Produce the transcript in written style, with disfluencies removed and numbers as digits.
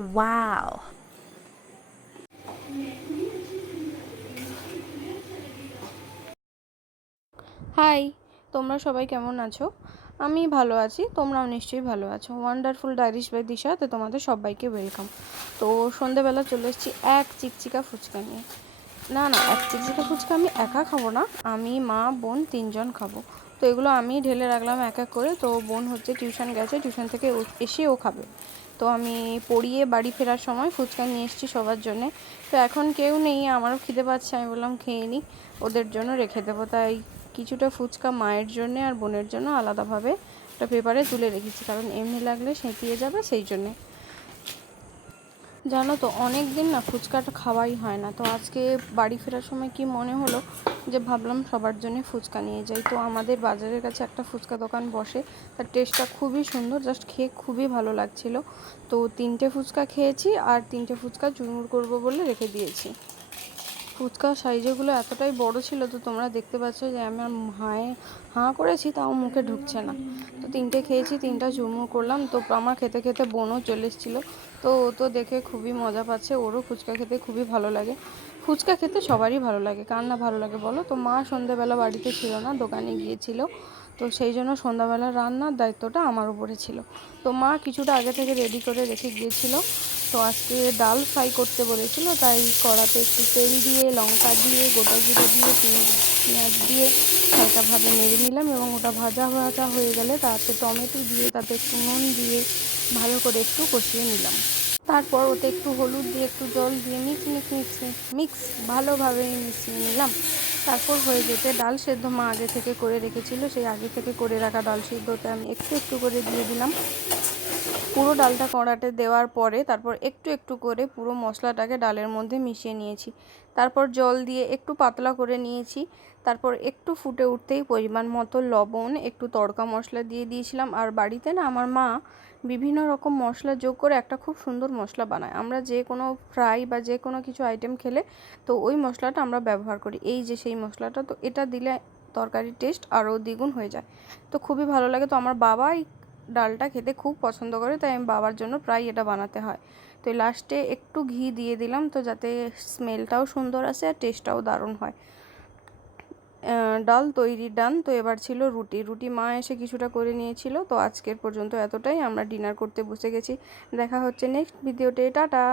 Wow! High, তোমরা সবাই কেমন আছো? আমি ভালো আছি, তোমরাও নিশ্চয়ই ভালো আছো। ওয়ান্ডারফুল ডায়েরিজ বাই দিশাতে তোমাদের সবাইকে ওয়েলকাম। তো সন্ধেবেলা চলে এসেছি এক চিকচিকা ফুচকা নিয়ে। না না, এক চিকচিকা ফুচকা আমি একা খাবো না, আমি মা বোন তিনজন খাবো। তো এগুলো আমি ঢেলে রাখলাম এক এক করে। তো বোন হচ্ছে টিউশন গেছে, টিউশন থেকে এসে ও খাবে। তো আমি পড়িয়ে বাড়ি ফেরার সময় ফুচকা নিয়ে এসেছি সবার জন্যে। তো এখন কেউ নেই, আমারও খিদে পাচ্ছে, আমি বললাম খেয়ে নিই, ওদের জন্য রেখে দেবো। তাই কিছুটা ফুচকা মায়ের জন্যে আর বোনের জন্য আলাদাভাবে একটা পেপারে তুলে রেখেছি, কারণ এমনি লাগলে সেঁতিয়ে যাবে, সেই জন্যে। জানো তো অনেক দিন না ফুচকাটা খাওয়াই হয় না। তো আজকে বাড়ি ফেরার সময় কি মনে হলো যে ভাবলাম সবার জন্য ফুচকা নিয়ে যাই। তো আমাদের বাজারের কাছে একটা ফুচকা দোকান বসে, তার টেস্টটা খুবই সুন্দর, জাস্ট খেয়ে খুবই ভালো লাগছিল। তো 3টে ফুচকা খেয়েছি আর 3টে ফুচকা চুরমুর করবো বলে রেখে দিয়েছি। ফুচকার সাইজগুলো এতটাই বড় ছিল, তো তোমরা দেখতে পাচ্ছ যে আমার হাঁ করেছি তাও মুখে ঢুকছে না। তো 3টে খেয়েছি, 3টা চুরমুর করলাম। তো আমার খেতে খেতে বোনও চলে এসেছিলো। তো ও তো দেখে খুবই মজা পাচ্ছে, ওরও ফুচকা খেতে খুবই ভালো লাগে। ফুচকা খেতে সবারই ভালো লাগে, কার না ভালো লাগে বলো? তো মা সন্ধ্যাবেলা বাড়িতে ছিল না, দোকানে গিয়েছিল। তো সেই জন্য সন্ধ্যাবেলা রান্নার দায়িত্বটা আমার উপরে ছিল। তো মা কিছুটা আগে থেকে রেডি করে রেখে গিয়েছিল। তো আজকে ডাল ফ্রাই করতে বলেছিল, তাই কড়াতে একটু তেল দিয়ে, লঙ্কা দিয়ে, গোটা জিরে দিয়ে, পেঁয়াজ দিয়ে হালকাভাবে নেড়ে নিলাম, এবং ওটা ভাজা ভাজা হয়ে গেলে তাতে টমেটো দিয়ে, তাতে একটু নুন দিয়ে ভালো করে একটু কষিয়ে নিলাম। তারপর ওতে একটু হলুদ দিয়ে, একটু জল দিয়ে মিক্স ভালোভাবে মিশিয়ে নিলাম। তারপর হয়ে যেতে ডাল সেদ্ধ মা আগে থেকে করে রেখেছিল, সেই আগে থেকে করে রাখা ডাল সেদ্ধতে আমি একটু একটু করে দিয়ে দিলাম। পুরো ডালটা কড়াতে দেওয়ার পরে তারপর একটু একটু করে পুরো মশলাটাকে ডালের মধ্যে মিশিয়ে নিয়েছি। তারপর জল দিয়ে একটু পাতলা করে নিয়েছি। তারপর একটু ফুটে উঠতেই পরিমাণ মতো লবণ, একটু তড়কা মশলা দিয়ে দিয়েছিলাম। আর বাড়িতে না আমার মা বিভিন্ন রকম মশলা যোগ করে একটা খুব সুন্দর মশলা বানায়। আমরা যে কোনো ফ্রাই বা যে কোনো কিছু আইটেম খেলে তো ওই মশলাটা আমরা ব্যবহার করি, এই যে সেই মশলাটা। তো এটা দিলে তরকারির টেস্ট আরও দ্বিগুণ হয়ে যায়, তো খুবই ভালো লাগে। তো আমার বাবাই ডালটা খেতে খুব পছন্দ করে, তাই আমি বাবার জন্য প্রায় এটা বানাতে হয়। তো লাস্টে একটু ঘি দিয়ে দিলাম, তো যাতে স্মেলটাও সুন্দর আসে আর টেস্টটাও দারুণ হয়। ডাল তৈরি ডান। তো এবার ছিল রুটি মা এসে কিছুটা করে নিয়েছিল। তো আজকের পর্যন্ত এতটাই, আমরা ডিনার করতে বসে গেছি। দেখা হচ্ছে নেক্সট ভিডিওতে, টাটা।